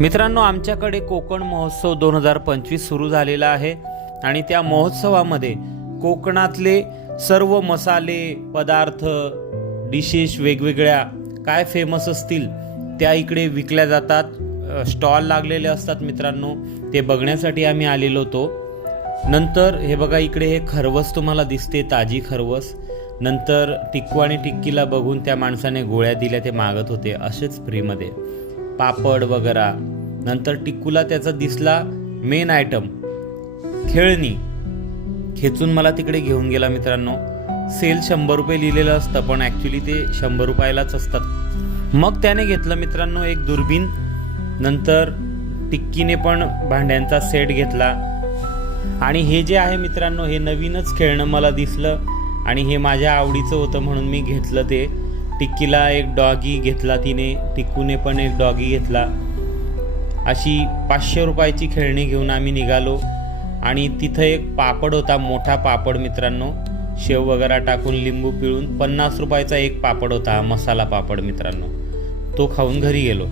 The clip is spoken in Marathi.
मित्रांनो, आमच्याकडे कोकण महोत्सव 2025 सुरू झालेला आहे आणि त्या महोत्सवामध्ये कोकणातले सर्व मसाले, पदार्थ, डिशेस वेगवेगळ्या काय फेमस असतील त्या इकडे विकल्या जातात. स्टॉल लागलेले असतात मित्रांनो, ते बघण्यासाठी आम्ही आलेलो होतो. नंतर हे बघा, इकडे हे खरवस तुम्हाला दिसते, ताजी खरवस. नंतर टिक्कू आणि टिक्कीला बघून त्या माणसाने गोळ्या दिल्या, ते मागत होते असेच फ्रीमध्ये. पापड वगैरे. नंतर टिक्कूला त्याचा दिसला मेन आयटम खेळणी, खेचून मला तिकडे घेऊन गेला मित्रांनो. सेल 100 रुपये लिहिलेलं असतं, पण ॲक्च्युली ते 100 रुपयालाच असतात. मग त्याने घेतलं मित्रांनो एक दुर्बीण. नंतर टिक्कीने पण भांड्यांचा सेट घेतला. आणि हे जे आहे मित्रांनो, हे नवीनच खेळणं मला दिसलं आणि हे माझ्या आवडीचं होतं म्हणून मी घेतलं ते. टिक्कीला एक डॉगी घेतला तिने, टिक्कूने पण एक डॉगी घेतला. अशी 500 रुपयाची खेळणी घेऊन आम्ही निघालो. आणि तिथं एक पापड होता, मोठा पापड मित्रांनो, शेव वगैरे टाकून लिंबू पिळून 50 रुपयाचा एक पापड होता, मसाला पापड मित्रांनो. तो खाऊन घरी गेलो.